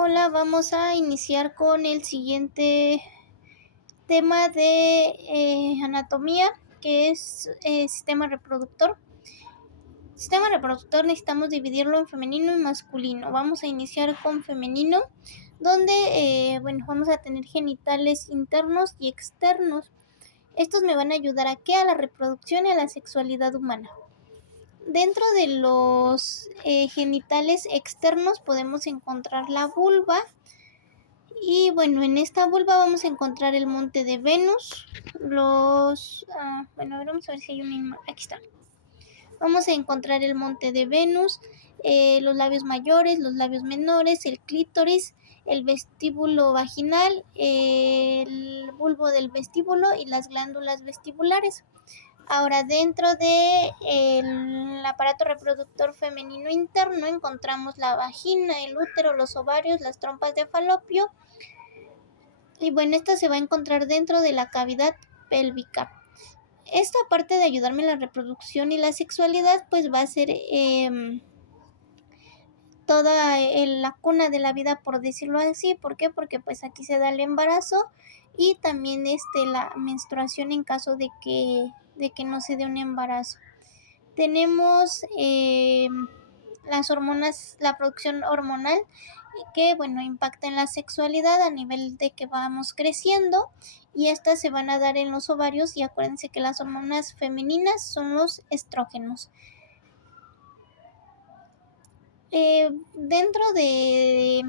Hola, vamos a iniciar con el siguiente tema de anatomía, que es sistema reproductor. Sistema reproductor necesitamos dividirlo en femenino y masculino. Vamos a iniciar con femenino, donde vamos a tener genitales internos y externos. Estos me van a ayudar a la reproducción y a la sexualidad humana. Dentro de los genitales externos podemos encontrar la vulva. Y bueno, en esta vulva vamos a encontrar el monte de Venus, vamos a ver si hay aquí está. Vamos a encontrar el monte de Venus, los labios mayores, los labios menores, el clítoris, el vestíbulo vaginal, el bulbo del vestíbulo y las glándulas vestibulares. Ahora, dentro del aparato reproductor femenino interno encontramos la vagina, el útero, los ovarios, las trompas de falopio. Y bueno, esta se va a encontrar dentro de la cavidad pélvica. Esta parte de ayudarme en la reproducción y la sexualidad, pues va a ser toda la cuna de la vida, por decirlo así. ¿Por qué? Porque pues aquí se da el embarazo y también la menstruación en caso de que no se dé un embarazo. Tenemos las hormonas, la producción hormonal, que impacta en la sexualidad a nivel de que vamos creciendo, y estas se van a dar en los ovarios. Y acuérdense que las hormonas femeninas son los estrógenos. Dentro de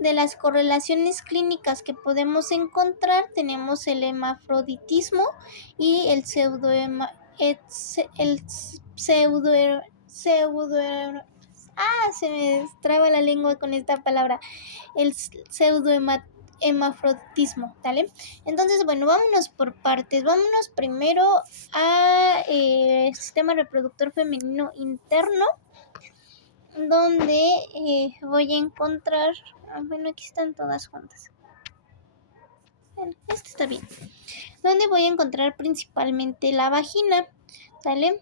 las correlaciones clínicas que podemos encontrar, tenemos el hermafroditismo y el se me traba la lengua con esta palabra, el pseudohemafroditismo, ¿vale? Entonces, bueno, vámonos por partes. Vámonos primero a sistema reproductor femenino interno, donde voy a encontrar, aquí están todas juntas. Bueno, este está bien. Donde voy a encontrar principalmente la vagina, ¿vale?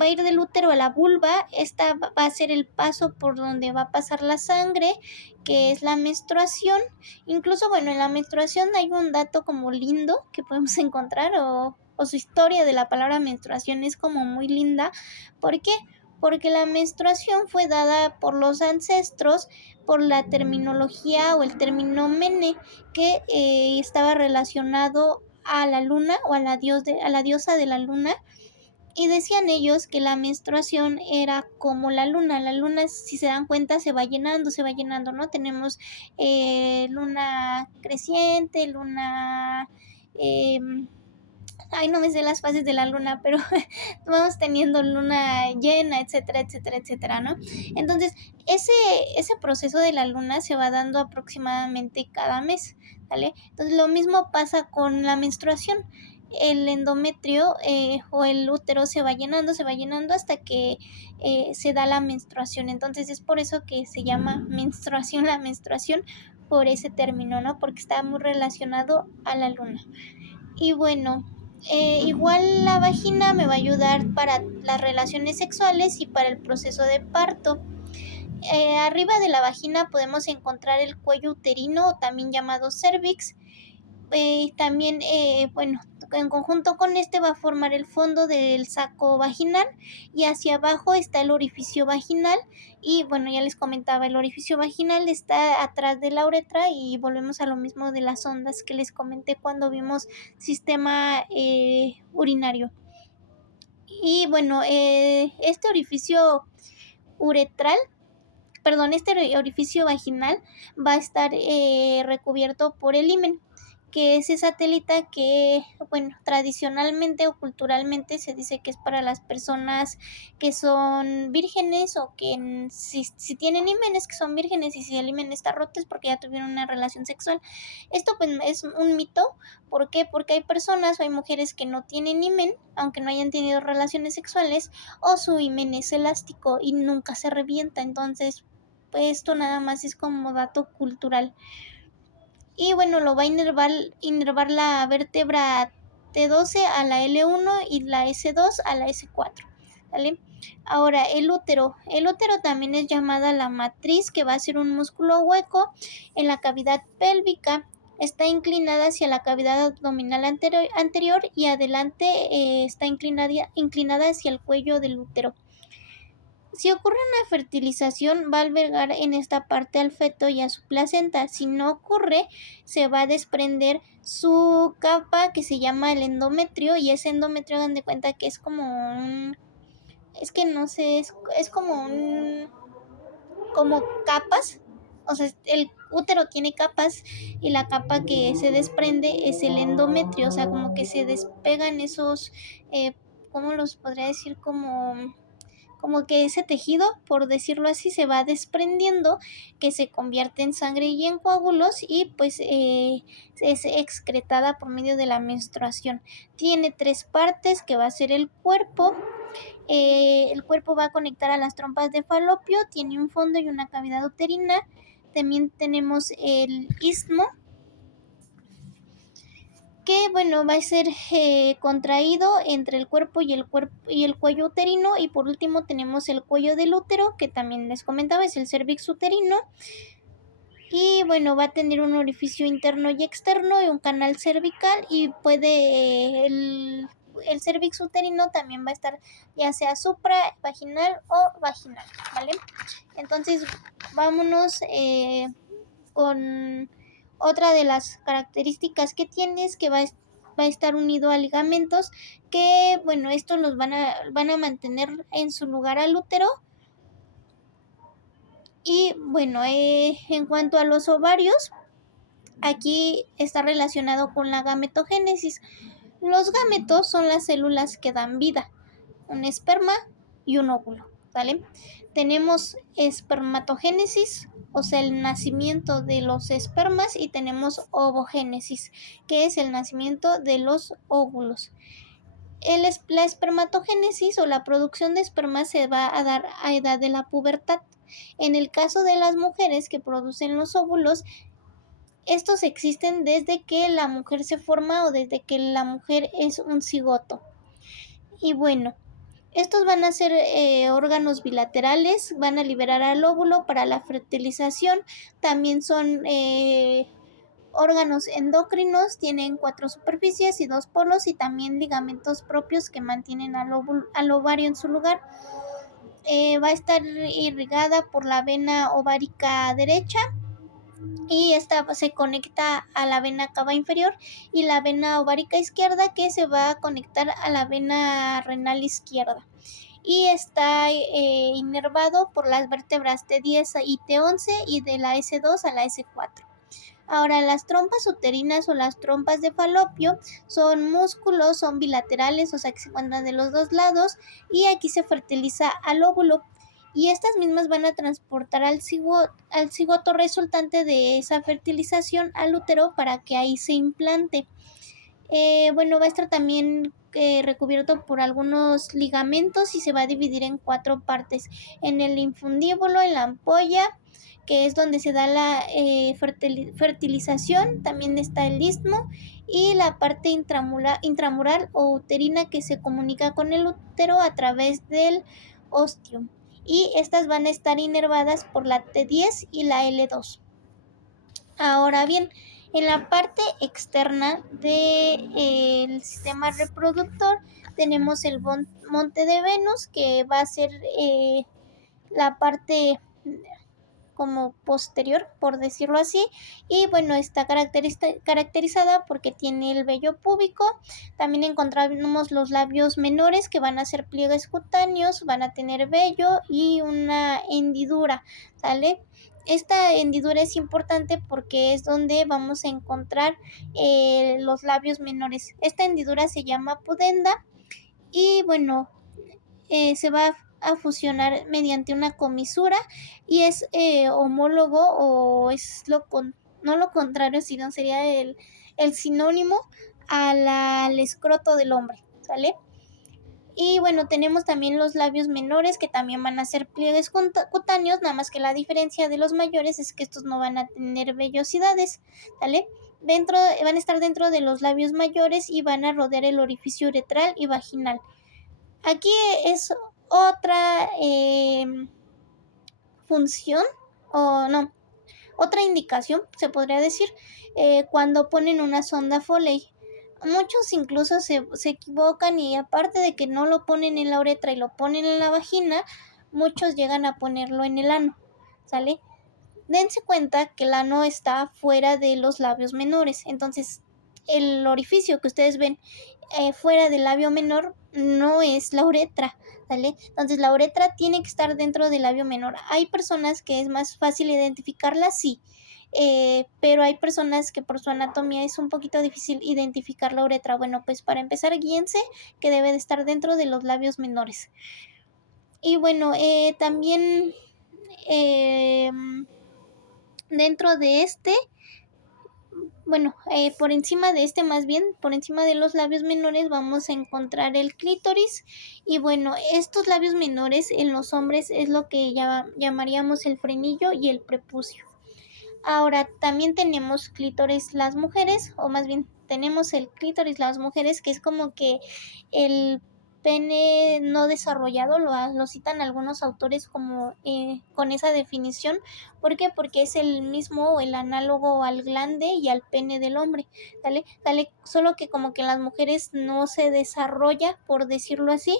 Va a ir del útero a la vulva. Esta va a ser el paso por donde va a pasar la sangre, que es la menstruación. Incluso, en la menstruación hay un dato como lindo que podemos encontrar, o su historia de la palabra menstruación es como muy linda. ¿Por qué? Porque la menstruación fue dada por los ancestros por la terminología o el término mene, que estaba relacionado a la luna o a la diosa de la luna. Y decían ellos que la menstruación era como la luna. La luna, si se dan cuenta, se va llenando, ¿no? Tenemos luna creciente, luna... no me sé las fases de la luna, pero vamos teniendo luna llena, etcétera, etcétera, etcétera, ¿no? Entonces, ese proceso de la luna se va dando aproximadamente cada mes, ¿vale? Entonces, lo mismo pasa con la menstruación. El endometrio o el útero se va llenando hasta que se da la menstruación. Entonces, es por eso que se llama menstruación, la menstruación, por ese término, ¿no? Porque está muy relacionado a la luna. Y bueno, igual la vagina me va a ayudar para las relaciones sexuales y para el proceso de parto. Arriba de la vagina podemos encontrar el cuello uterino, también llamado cervix. También, en conjunto con este va a formar el fondo del saco vaginal, y hacia abajo está el orificio vaginal. Y ya les comentaba, el orificio vaginal está atrás de la uretra, y volvemos a lo mismo de las ondas que les comenté cuando vimos sistema urinario. Y este orificio vaginal va a estar recubierto por el himen, que es esa telita que, tradicionalmente o culturalmente se dice que es para las personas que son vírgenes, o que si tienen himenes, que son vírgenes, y si el himen está roto es porque ya tuvieron una relación sexual. Esto pues es un mito. ¿Por qué? Porque hay personas o hay mujeres que no tienen himen, aunque no hayan tenido relaciones sexuales, o su himen es elástico y nunca se revienta. Entonces, pues esto nada más es como dato cultural. Y lo va a inervar la vértebra T12 a la L1 y la S2 a la S4, ¿vale? Ahora, el útero. El útero también es llamada la matriz, que va a ser un músculo hueco en la cavidad pélvica. Está inclinada hacia la cavidad abdominal anterior y adelante está inclinada hacia el cuello del útero. Si ocurre una fertilización, va a albergar en esta parte al feto y a su placenta. Si no ocurre, se va a desprender su capa que se llama el endometrio, y ese endometrio, dan de cuenta que es como un... Es que no sé, es como un... como capas. O sea, el útero tiene capas y la capa que se desprende es el endometrio. O sea, como que se despegan esos... ¿cómo los podría decir? Como que ese tejido, por decirlo así, se va desprendiendo, que se convierte en sangre y en coágulos, y pues es excretada por medio de la menstruación. Tiene 3 partes, que va a ser el cuerpo. El cuerpo va a conectar a las trompas de falopio, tiene un fondo y una cavidad uterina. También tenemos el istmo, que bueno, va a ser contraído entre el cuerpo y el cuello uterino. Y por último tenemos el cuello del útero, que también les comentaba, es el cervix uterino. Y bueno, va a tener un orificio interno y externo y un canal cervical, y puede el cervix uterino también va a estar ya sea supravaginal o vaginal, ¿vale? Entonces vámonos con otra de las características que tiene, es que va a estar unido a ligamentos, que bueno, estos los van a mantener en su lugar al útero. Y bueno, en cuanto a los ovarios, aquí está relacionado con la gametogénesis. Los gametos son las células que dan vida, un esperma y un óvulo, ¿vale? Tenemos espermatogénesis, o sea, el nacimiento de los espermas, y tenemos ovogénesis, que es el nacimiento de los óvulos. La espermatogénesis, o la producción de esperma, se va a dar a edad de la pubertad. En el caso de las mujeres que producen los óvulos, estos existen desde que la mujer se forma o desde que la mujer es un cigoto. Y bueno, estos van a ser órganos bilaterales, van a liberar al óvulo para la fertilización. También son órganos endocrinos, tienen 4 superficies y 2 polos, y también ligamentos propios que mantienen al ovario en su lugar. Va a estar irrigada por la vena ovárica derecha, y esta se conecta a la vena cava inferior, y la vena ovárica izquierda, que se va a conectar a la vena renal izquierda, y está inervado por las vértebras T10 y T11, y de la S2 a la S4. Ahora, las trompas uterinas o las trompas de falopio son músculos, son bilaterales, o sea que se encuentran de los dos lados, y aquí se fertiliza al óvulo. Y estas mismas van a transportar al cigoto resultante de esa fertilización al útero para que ahí se implante. Bueno, va a estar también recubierto por algunos ligamentos, y se va a dividir en 4 partes. En el infundíbulo, en la ampolla, que es donde se da la fertilización, también está el istmo, y la parte intramural o uterina, que se comunica con el útero a través del ostium. Y estas van a estar inervadas por la T10 y la L2. Ahora bien, en la parte externa del sistema reproductor tenemos el monte de Venus, que va a ser la parte como posterior, por decirlo así. Y bueno, está caracterizada porque tiene el vello púbico. También encontramos los labios menores, que van a ser pliegues cutáneos, van a tener vello y una hendidura, ¿sale? Esta hendidura es importante porque es donde vamos a encontrar los labios menores. Esta hendidura se llama pudenda, y bueno, se va a fusionar mediante una comisura, y es homólogo, o es no lo contrario, sino sería el sinónimo al escroto del hombre, ¿sale? Y bueno, tenemos también los labios menores, que también van a ser pliegues cutáneos, nada más que la diferencia de los mayores es que estos no van a tener vellosidades, ¿vale? Van a estar dentro de los labios mayores y van a rodear el orificio uretral y vaginal. Aquí es Otra función, o no, otra indicación, se podría decir, cuando ponen una sonda Foley. Muchos incluso se equivocan y aparte de que no lo ponen en la uretra y lo ponen en la vagina, muchos llegan a ponerlo en el ano, ¿sale? Dense cuenta que el ano está fuera de los labios menores, entonces el orificio que ustedes ven fuera del labio menor no es la uretra, ¿vale? Entonces la uretra tiene que estar dentro del labio menor. Hay personas que es más fácil identificarla, sí, pero hay personas que por su anatomía es un poquito difícil identificar la uretra. Bueno, pues para empezar, guíense que debe de estar dentro de los labios menores. Y bueno, también eh, dentro de por encima de más bien, por encima de los labios menores vamos a encontrar el clítoris. Y bueno, estos labios menores en los hombres es lo que llamaríamos el frenillo y el prepucio. Ahora, también tenemos clítoris las mujeres, o más bien tenemos el clítoris las mujeres, que es como que el pene no desarrollado, lo citan algunos autores como con esa definición. ¿Por qué? Porque es el mismo o el análogo al glande y al pene del hombre, ¿vale? Solo que como que en las mujeres no se desarrolla, por decirlo así,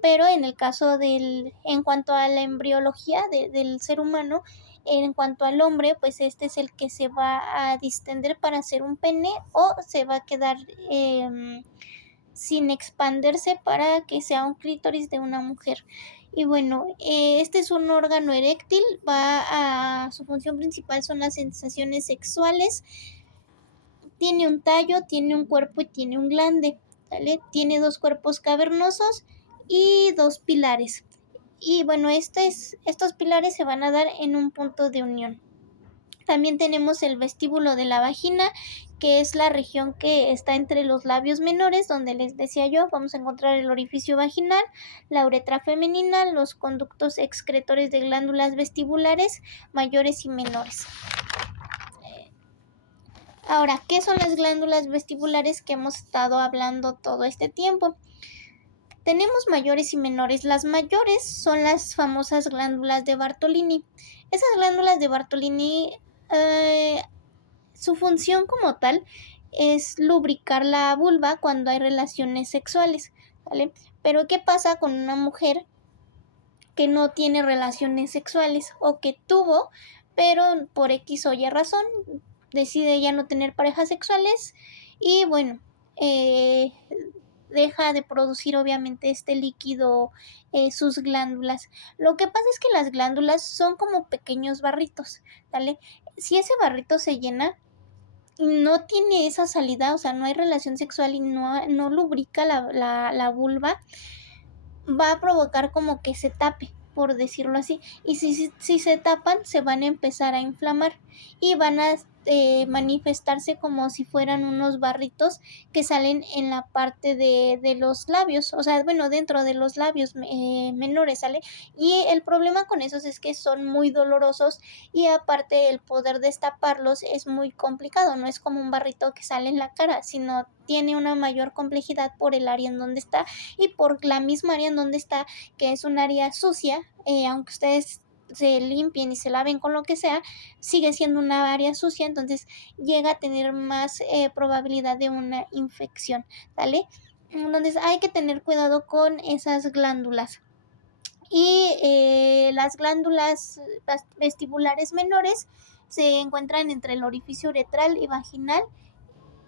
pero en el caso en cuanto a la embriología del ser humano, en cuanto al hombre, pues este es el que se va a distender para hacer un pene o se va a quedar sin expandirse para que sea un clítoris de una mujer. Y bueno, este es un órgano eréctil, su función principal son las sensaciones sexuales, tiene un tallo, tiene un cuerpo y tiene un glande, ¿vale? Tiene 2 cuerpos cavernosos y 2 pilares. Y bueno, estos pilares se van a dar en un punto de unión. También tenemos el vestíbulo de la vagina, que es la región que está entre los labios menores, donde les decía yo, vamos a encontrar el orificio vaginal, la uretra femenina, los conductos excretores de glándulas vestibulares mayores y menores. Ahora, ¿qué son las glándulas vestibulares que hemos estado hablando todo este tiempo? Tenemos mayores y menores. Las mayores son las famosas glándulas de Bartolini. Esas glándulas de Bartolini, su función como tal es lubricar la vulva cuando hay relaciones sexuales, ¿vale? Pero ¿qué pasa con una mujer que no tiene relaciones sexuales o que tuvo, pero por X o Y razón decide ya no tener parejas sexuales y bueno, deja de producir obviamente este líquido, sus glándulas? Lo que pasa es que las glándulas son como pequeños barritos, ¿vale? Si ese barrito se llena y no tiene esa salida, o sea, no hay relación sexual y no lubrica la vulva, va a provocar como que se tape, por decirlo así. Y si se tapan, se van a empezar a inflamar y van a manifestarse como si fueran unos barritos que salen en la parte de los labios, o sea, bueno, dentro de los labios menores, ¿sale? Y el problema con esos es que son muy dolorosos y aparte el poder destaparlos es muy complicado, no es como un barrito que sale en la cara, sino tiene una mayor complejidad por el área en donde está y por la misma área en donde está, que es un área sucia, aunque ustedes se limpien y se laven con lo que sea, sigue siendo una área sucia, entonces llega a tener más probabilidad de una infección, ¿vale? Entonces hay que tener cuidado con esas glándulas. Y las glándulas vestibulares menores se encuentran entre el orificio uretral y vaginal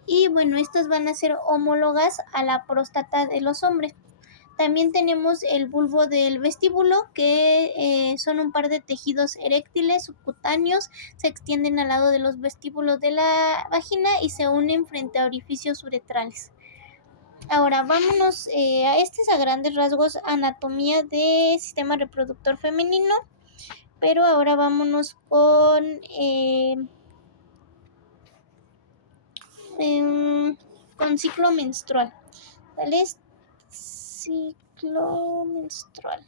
y bueno, estas van a ser homólogas a la próstata de los hombres. También tenemos el bulbo del vestíbulo, que son un par de tejidos eréctiles subcutáneos, se extienden al lado de los vestíbulos de la vagina y se unen frente a orificios uretrales. Ahora vámonos a grandes rasgos anatomía del sistema reproductor femenino, pero ahora vámonos con ciclo menstrual. ¿Vale? Ciclo menstrual.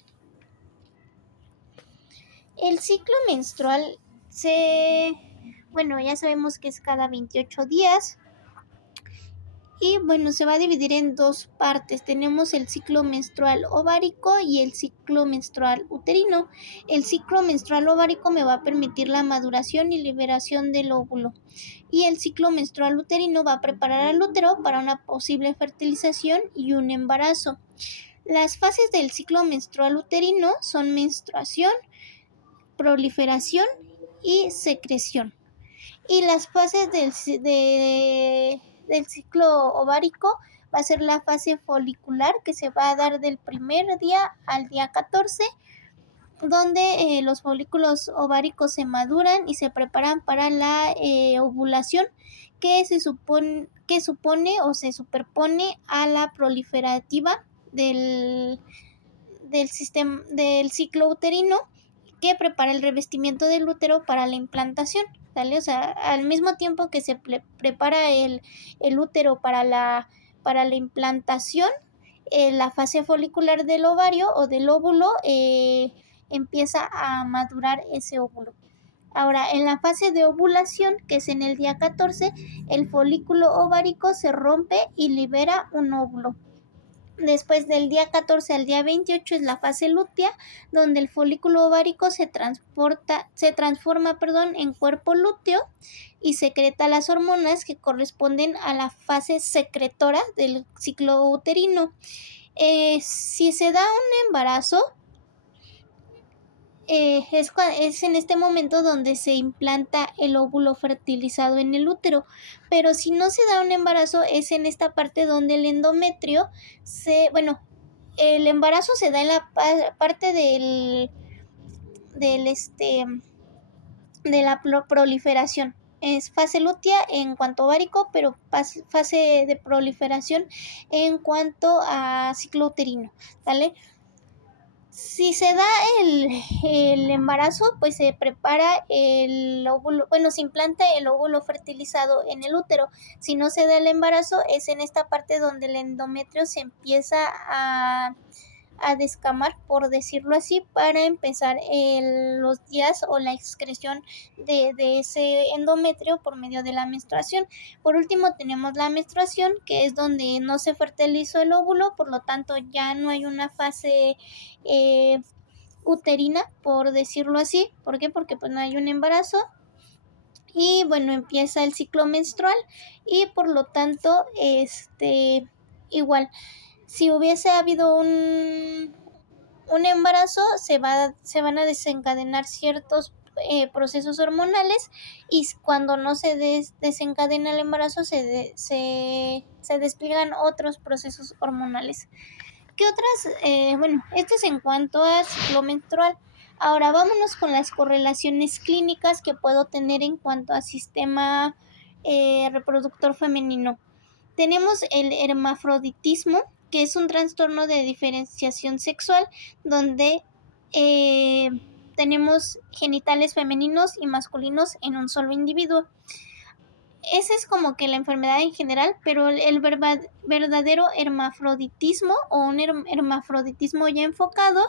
El ciclo menstrual bueno, ya sabemos que es cada 28 días Y bueno, se va a dividir en dos partes. Tenemos el ciclo menstrual ovárico y el ciclo menstrual uterino. El ciclo menstrual ovárico me va a permitir la maduración y liberación del óvulo. Y el ciclo menstrual uterino va a preparar al útero para una posible fertilización y un embarazo. Las fases del ciclo menstrual uterino son menstruación, proliferación y secreción. Y las fases del ciclo ovárico va a ser la fase folicular, que se va a dar del primer día al día 14, donde los folículos ováricos se maduran y se preparan para la ovulación, que supone o se superpone a la proliferativa del ciclo uterino, que prepara el revestimiento del útero para la implantación, ¿sale? O sea, al mismo tiempo que se prepara el útero para la implantación, la fase folicular del ovario o del óvulo empieza a madurar ese óvulo. Ahora, en la fase de ovulación, que es en el día 14, el folículo ovárico se rompe y libera un óvulo. Después del día 14 al día 28 es la fase lútea, donde el folículo ovárico se transforma en cuerpo lúteo y secreta las hormonas que corresponden a la fase secretora del ciclo uterino. Si se da un embarazo, es en este momento donde se implanta el óvulo fertilizado en el útero, pero si no se da un embarazo es en esta parte donde el endometrio el embarazo se da en la parte de la proliferación. Es fase lútea en cuanto a ovárico, pero fase de proliferación en cuanto a ciclo uterino, ¿vale? Si se da el embarazo, pues se prepara el óvulo, se implanta el óvulo fertilizado en el útero. Si no se da el embarazo, es en esta parte donde el endometrio se empieza a descamar, por decirlo así, para empezar los días o la excreción de ese endometrio por medio de la menstruación. Por último tenemos la menstruación, que es donde no se fertilizó el óvulo, por lo tanto ya no hay una fase uterina, por decirlo así. ¿Por qué? Porque pues no hay un embarazo. Y bueno, empieza el ciclo menstrual y por lo tanto, igual, si hubiese habido un embarazo, se van a desencadenar ciertos procesos hormonales, y cuando no se desencadena el embarazo se despliegan otros procesos hormonales. ¿Qué otras? Esto es en cuanto a ciclo menstrual. Ahora vámonos con las correlaciones clínicas que puedo tener en cuanto a sistema reproductor femenino. Tenemos el hermafroditismo, que es un trastorno de diferenciación sexual donde tenemos genitales femeninos y masculinos en un solo individuo. Esa es como que la enfermedad en general, pero el verdadero hermafroditismo o un hermafroditismo ya enfocado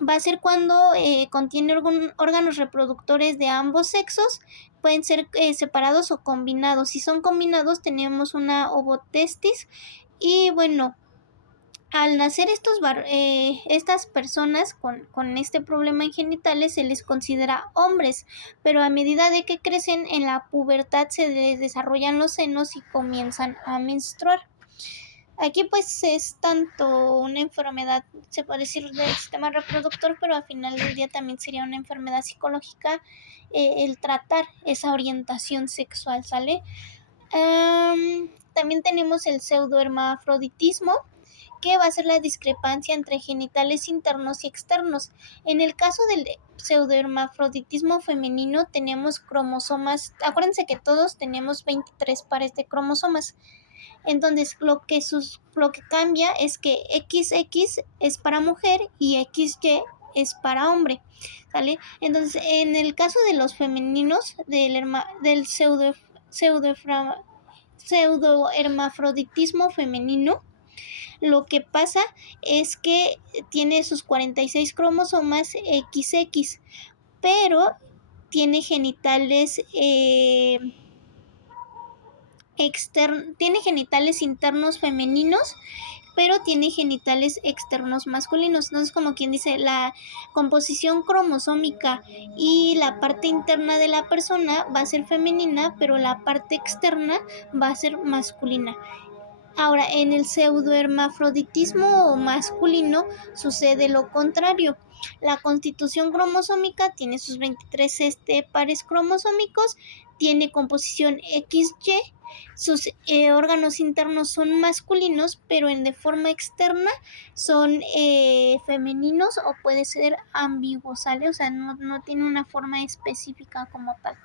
va a ser cuando contiene órganos reproductores de ambos sexos. Pueden ser separados o combinados. Si son combinados tenemos una ovotestis. Y bueno, al nacer estas personas con este problema en genitales se les considera hombres, pero a medida de que crecen en la pubertad se les desarrollan los senos y comienzan a menstruar. Aquí pues es tanto una enfermedad, se puede decir, del sistema reproductor, pero al final del día también sería una enfermedad psicológica el tratar esa orientación sexual, ¿sale? También tenemos el pseudohermafroditismo, que va a ser la discrepancia entre genitales internos y externos. En el caso del pseudohermafroditismo femenino tenemos cromosomas, acuérdense que todos tenemos 23 pares de cromosomas. Entonces lo que cambia es que XX es para mujer y XY es para hombre, ¿sale? Entonces, en el caso de los femeninos del pseudohermafroditismo femenino, lo que pasa es que tiene sus 46 cromosomas XX, pero tiene genitales tiene genitales internos femeninos, pero tiene genitales externos masculinos. Entonces, como quien dice, la composición cromosómica y la parte interna de la persona va a ser femenina, pero la parte externa va a ser masculina. Ahora, en el pseudohermafroditismo masculino sucede lo contrario. La constitución cromosómica tiene sus 23 pares cromosómicos, tiene composición XY, sus órganos internos son masculinos, pero de forma externa son femeninos o puede ser ambiguo, ¿sale? O sea, no tiene una forma específica como tal.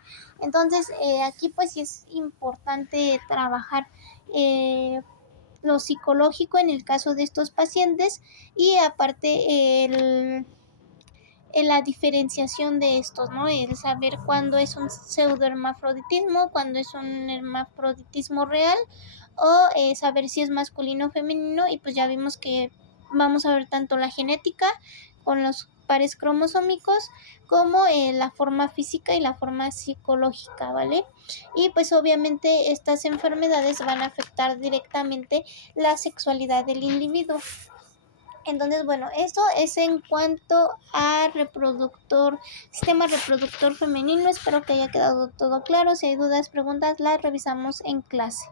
Entonces, aquí pues sí es importante trabajar lo psicológico en el caso de estos pacientes y aparte la diferenciación de estos, ¿no? El saber cuándo es un pseudohermafroditismo, cuándo es un hermafroditismo real o saber si es masculino o femenino, y pues ya vimos que vamos a ver tanto la genética con los pares cromosómicos como la forma física y la forma psicológica, ¿vale? Y pues obviamente estas enfermedades van a afectar directamente la sexualidad del individuo. Entonces, bueno, eso es en cuanto a sistema reproductor femenino. Espero que haya quedado todo claro. Si hay dudas, preguntas, las revisamos en clase.